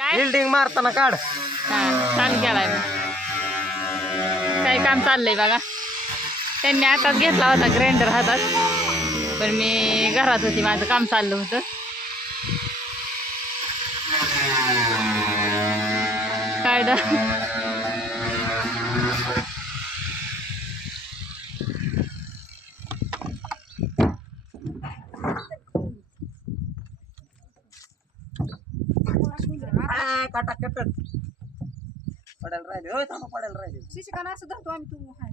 काय बिल्डिंग मारताना काढ. चालू केलाय काय काम चाललंय बघा. त्यांनी आताच घेतला होता ग्राइंडर हातात, पण मी घरात होती, माझं काम चाललं होतं. काय काटा कटत पडायला राहिले. होय थांबा, पडायला राहिले. शिशिकाना असं धरतो आम्ही. तू हा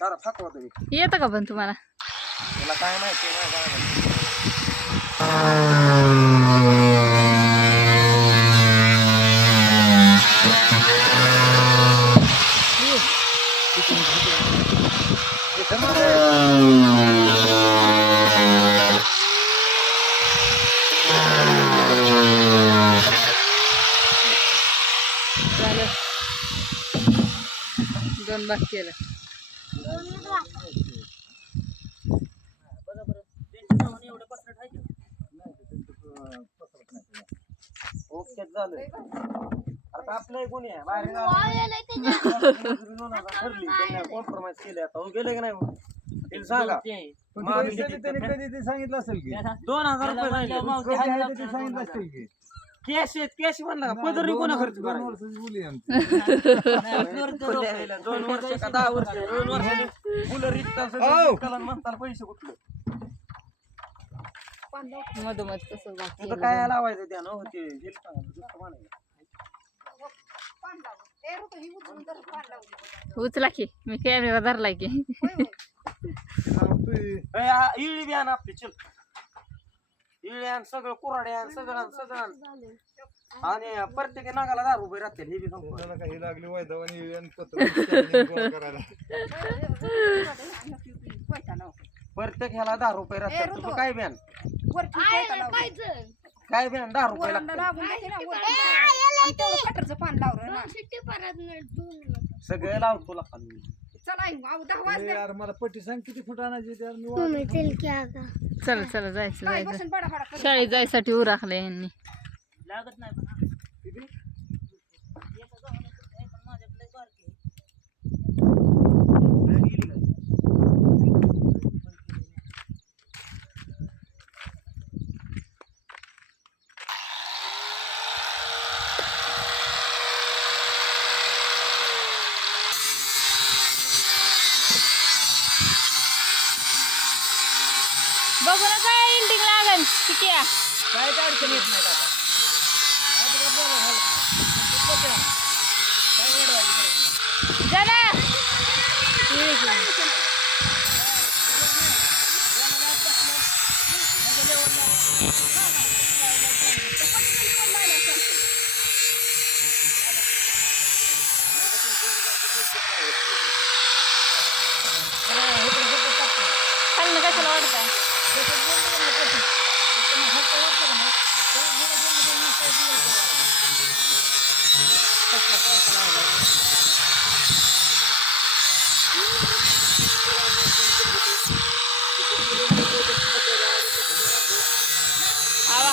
दारा फाकवा तुम्ही. येतं का पण तुम्हाला? तुला काय माहिती नाही. झालं, 2 भाग केलं. ओके झालं. आता आपलं कोणी आहे बाहेर कॉम्प्रोमाइज केले. आता गेले की नाही तिला सांगा. कधी ते सांगितलं असेल की 2000 रुपये सांगितलं असेल की कॅश कॅश म्हणला का पदर कोणा खर्च 2 वर्षाची मुली आहे 2 वर्ष का 10 वर्ष 2 वर्षाने मुलं रिक्षा म्हणताना पैसे कुठले मधोमध तसंच भाग तिथं केलं. काय लावायचं त्यानं होते उचला की, मी कॅमेरा धरलाय की. इळी बी आण आपली. चल इळी आण, सगळं कुराडे आण, सगळं आणि प्रत्येक नागाला 10 रुपये राहतील. हे बी सांगतो. काही लागली वैदवानी आणि पत्र गोळा करायला. प्रत्येक ह्याला 10 रुपये राहतील. तुझं काय बॅन काय बॅन 10 रुपये सगळे लाव तुला खाली. यार मला पट्टी सांग किती फूट आणायची त्यावर मी चला चला, जायचं. शाळेत जायसाठी उराखलं यांनी. लागत नाही बघू ना काय एंडिंग लागल किती काय अडचण येत नाही. जरा खाल्लं कशाला वाटतंय?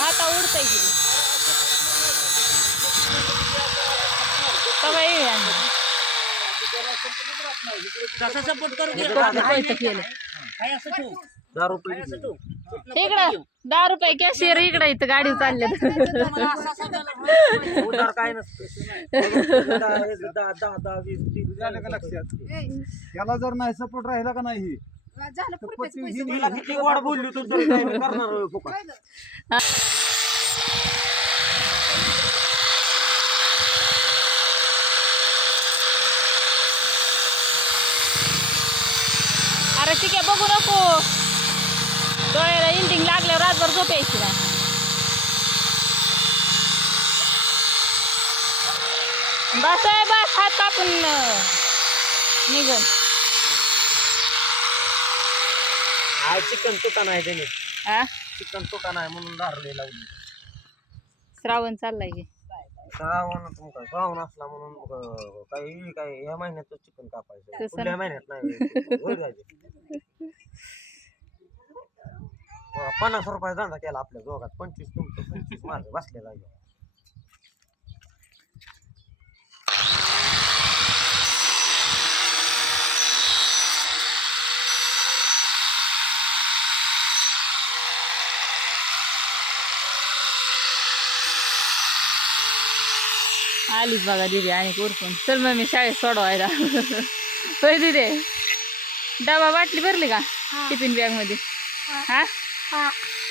हाता उडतंय की सपोर्ट करू केलं. 10 रुपये इकडं 10 रुपये कॅशियर इकडे इथं गाडी चालले. उधार काय नसतं. 10 20 झालं का लक्षात याला जर नाही सपोर्ट राहिला का नाही तिला किती वाढ बोलली तू तरी काय करणार फुकट. अरे ठीक आहे, बघू नको. डोळ्याला एंडिंग लागल्यावर रातभर झोप यायची ना. बस आहे, बस हात कापून निघन. चिकन तुका नाही त्याने. हा, चिकन तुका नाही म्हणून धारले लावली. श्रावण चाललाय की. श्रावण असला म्हणून काही काय ह्या महिन्यात चिकन कापायचं, तसं पुढल्या महिन्यात नाही. 50 रुपये धंदा केला आपल्या दोघात 25 तुमचं 25 माझं बसल्या जागेवर. आलीच बघा दिदी आणि उरकून चल मग मी शाळेत सोडवायला. होय दिदे डबा बाटली भरली का टिफिन बॅग मध्ये? हा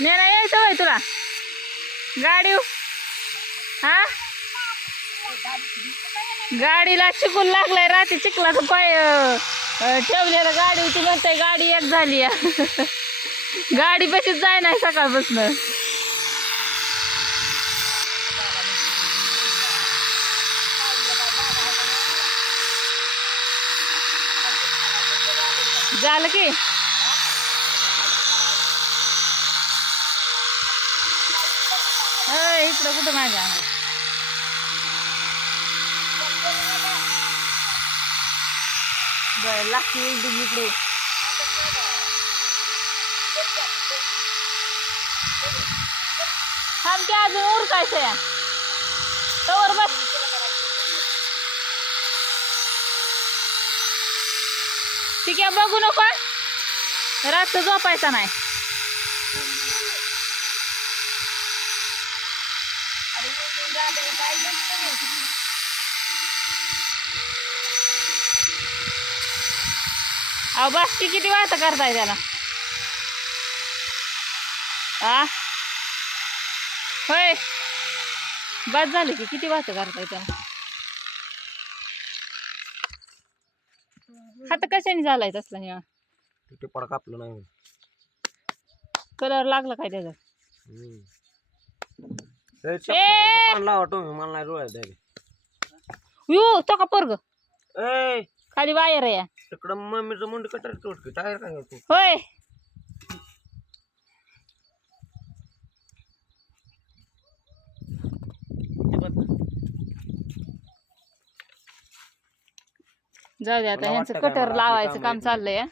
नेना यायचं होय तुला गाडी? हा गाडीला चिकून लागलाय रात्री चिखलाचं पाय ठेवलेलं गाडी होती म्हणते गाडी एक झाली. गाडी बशीच जाय नाही सकाळपासून. झालं की इकडं कुठं माझ्या अंग बरं लागते इकडे. थांबते अजून उरकायचं या तवर बस. ठीक आहे बघू नको रात्र झोपायचा नाही. अहो बस की किती वाजता करताय त्याला? हा होय बस झालं की किती वाजता करताय त्याला? हात कशाने झालाय तसला निळा? ते पड कापलं नाही. कलर लागला काय त्याचा? लावा तुम्ही मला नाही डोळ्यात द्यायला. यू तो का पोरग ए खाली वायर आहे तिकडं मम्मीचं मुंड कटर तोडकी टायर काय तू? होय. जाऊ दे आता ह्यांचं कटर लावायचं काम चाललंय.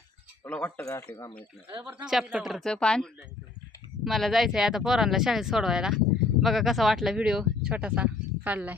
तुला वाटतं का ते काम येत नाही? चॅप कटरचं पान. मला जायचंय आता पोरांना शाळेत सोडवायला. बघा कसा वाटला व्हिडिओ छोटासा काढलाय.